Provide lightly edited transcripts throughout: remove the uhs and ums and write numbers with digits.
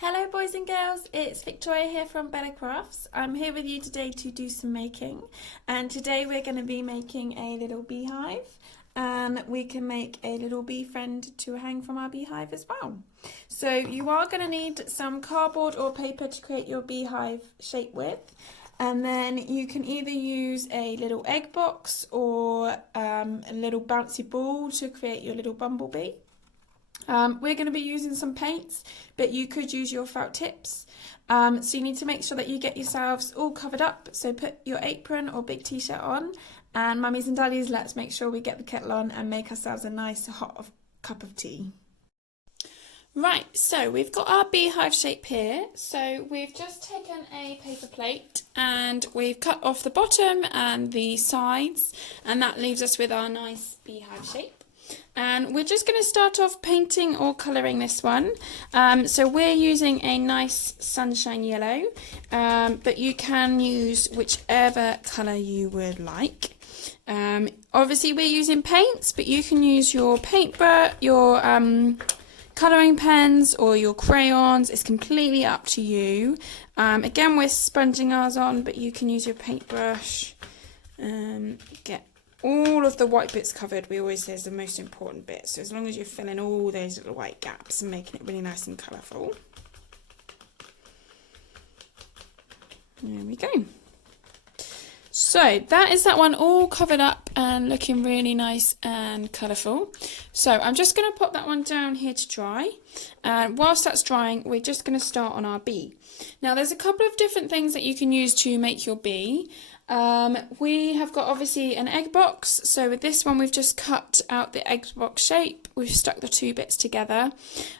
Hello boys and girls, it's Victoria here from Better Crafts. I'm here with you today to do some making, and today we're going to be making a little beehive, and we can make a little bee friend to hang from our beehive as well. So you are going to need some cardboard or paper to create your beehive shape with, and then you can either use a little egg box or a little bouncy ball to create your little bumblebee. We're going to be using some paints, but you could use your felt tips. So you need to make sure that you get yourselves all covered up. So put your apron or big t-shirt on, and mummies and daddies, let's make sure we get the kettle on and make ourselves a nice hot cup of tea. Right, so we've got our beehive shape here. So we've just taken a paper plate and we've cut off the bottom and the sides, and that leaves us with our nice beehive shape. And we're just going to start off painting or colouring this one. So we're using a nice sunshine yellow, but you can use whichever colour you would like. Obviously we're using paints, but you can use your paintbrush, your colouring pens or your crayons. It's completely up to you. Again, we're sponging ours on, but you can use your paintbrush. Get all of the white bits covered. We always say is the most important bit, so as long as you're filling all those little white gaps and making it really nice and colourful. There we go. So that is that one all covered up and looking really nice and colourful. So I'm just going to pop that one down here to dry, and whilst that's drying we're just going to start on our bee. Now there's a couple of different things that you can use to make your bee. We have got obviously an egg box, so with this one we've just cut out the egg box shape. We've stuck the two bits together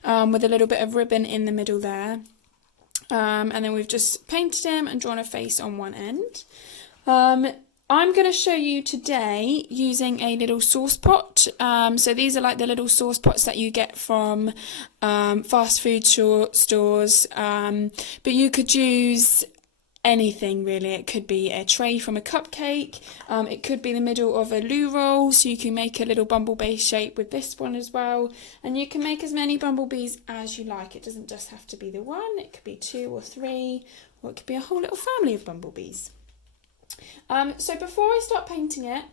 with a little bit of ribbon in the middle there, and then we've just painted him and drawn a face on one end. I'm going to show you today using a little sauce pot. So these are like the little sauce pots that you get from fast food stores, but you could use anything really. It could be a tray from a cupcake, it could be the middle of a loo roll, so you can make a little bumblebee shape with this one as well, and you can make as many bumblebees as you like. It doesn't just have to be the one, it could be 2 or 3, or it could be a whole little family of bumblebees. So before I start painting it,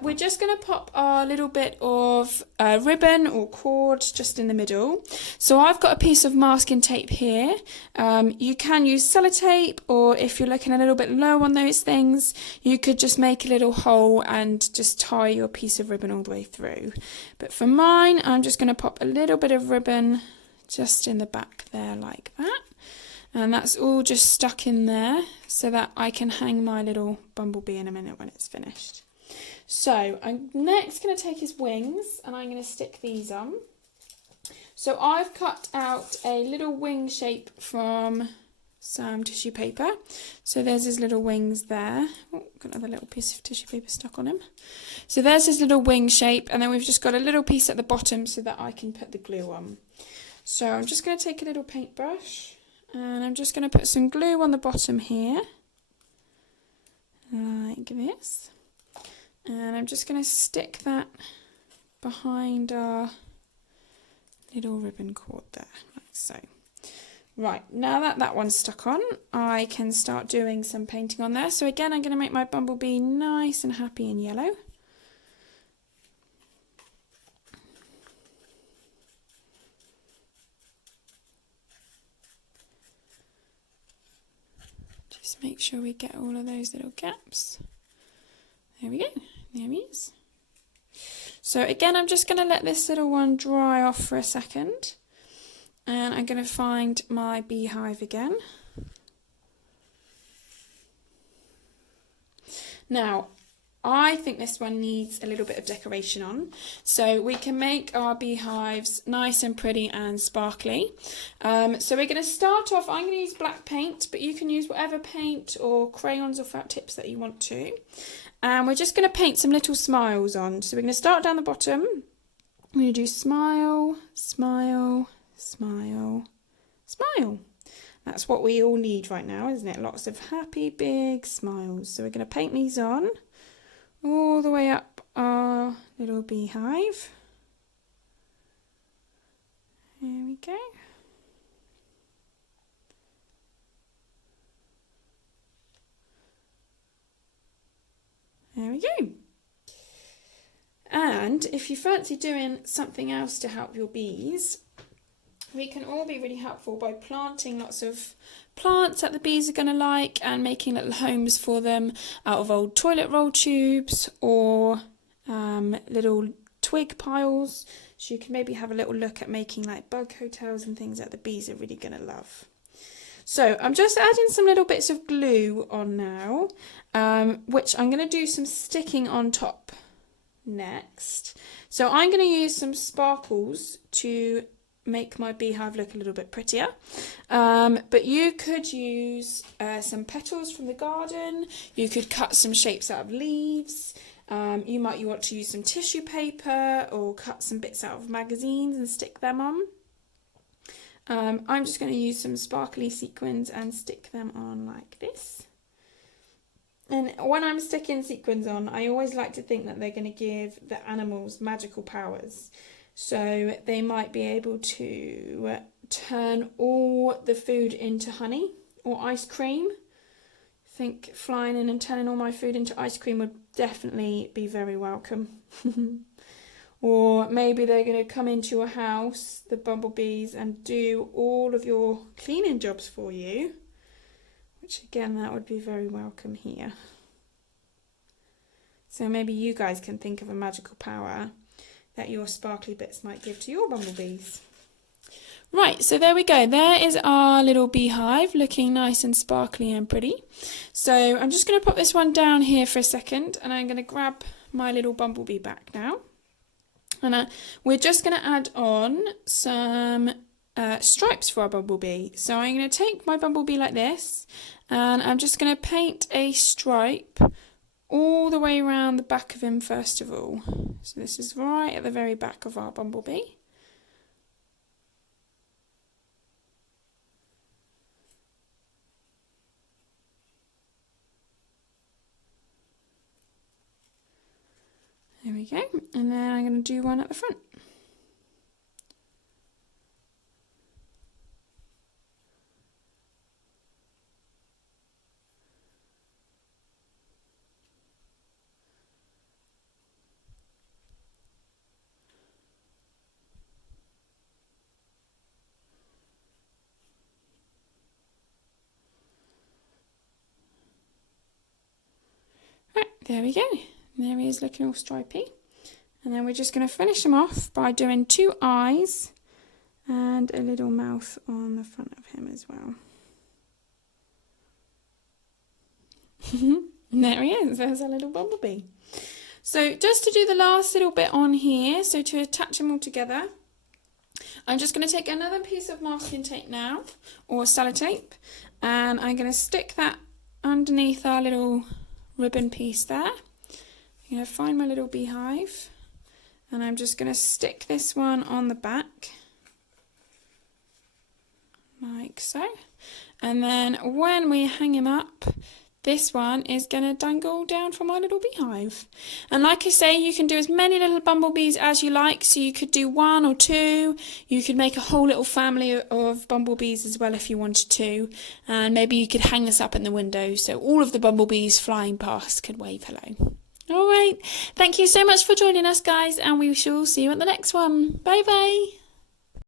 we're just going to pop our little bit of ribbon or cord just in the middle. So I've got a piece of masking tape here. You can use sellotape, or if you're looking a little bit low on those things, you could just make a little hole and just tie your piece of ribbon all the way through. But for mine, I'm just going to pop a little bit of ribbon just in the back there like that. And that's all just stuck in there so that I can hang my little bumblebee in a minute when it's finished. So I'm next going to take his wings and I'm going to stick these on. So I've cut out a little wing shape from some tissue paper. So there's his little wings there. Oh, got another little piece of tissue paper stuck on him. So there's his little wing shape, and then we've just got a little piece at the bottom so that I can put the glue on. So I'm just going to take a little paintbrush, and I'm just going to put some glue on the bottom here, like this. And I'm just going to stick that behind our little ribbon cord there, like so. Right, now that that one's stuck on, I can start doing some painting on there. So again, I'm going to make my bumblebee nice and happy in yellow. Just make sure we get all of those little gaps. There we go, there he is. So again, I'm just going to let this little one dry off for a second, and I'm going to find my beehive again. Now, I think this one needs a little bit of decoration on, so we can make our beehives nice and pretty and sparkly. So we're going to start off, I'm going to use black paint, but you can use whatever paint or crayons or felt tips that you want to. And we're just going to paint some little smiles on. So we're going to start down the bottom. We're going to do smile, smile, smile, smile. That's what we all need right now, isn't it? Lots of happy big smiles. So we're going to paint these on all the way up our little beehive. There we go. There we go. And if you fancy doing something else to help your bees, we can all be really helpful by planting lots of plants that the bees are going to like and making little homes for them out of old toilet roll tubes or little twig piles. So you can maybe have a little look at making like bug hotels and things that the bees are really going to love. So I'm just adding some little bits of glue on now, which I'm going to do some sticking on top next. So I'm going to use some sparkles to make my beehive look a little bit prettier, but you could use some petals from the garden. You could cut some shapes out of leaves. You might want to use some tissue paper or cut some bits out of magazines and stick them on. I'm just going to use some sparkly sequins and stick them on like this. And when I'm sticking sequins on, I always like to think that they're going to give the animals magical powers. So they might be able to turn all the food into honey or ice cream. I think flying in and turning all my food into ice cream would definitely be very welcome. Or maybe they're going to come into your house, the bumblebees, and do all of your cleaning jobs for you. Which again, that would be very welcome here. So maybe you guys can think of a magical power that your sparkly bits might give to your bumblebees. Right, so there we go. There is our little beehive looking nice and sparkly and pretty. So I'm just going to pop this one down here for a second, and I'm going to grab my little bumblebee back now. And we're just going to add on some stripes for our bumblebee. So I'm going to take my bumblebee like this, and I'm just going to paint a stripe all the way around the back of him first of all. So this is right at the very back of our bumblebee. There we go. And then I'm going to do one at the front. Right, there we go. There he is looking all stripy. And then we're just going to finish him off by doing 2 eyes and a little mouth on the front of him as well. And there he is, there's our little bumblebee. So just to do the last little bit on here, so to attach them all together, I'm just going to take another piece of masking tape now, or sellotape, and I'm going to stick that underneath our little ribbon piece there. I'm going to find my little beehive, and I'm just going to stick this one on the back, like so. And then when we hang him up, this one is going to dangle down from our little beehive. And like I say, you can do as many little bumblebees as you like. So you could do 1 or 2. You could make a whole little family of bumblebees as well if you wanted to. And maybe you could hang this up in the window so all of the bumblebees flying past could wave hello. All right. Thank you so much for joining us, guys. And we shall see you at the next one. Bye bye.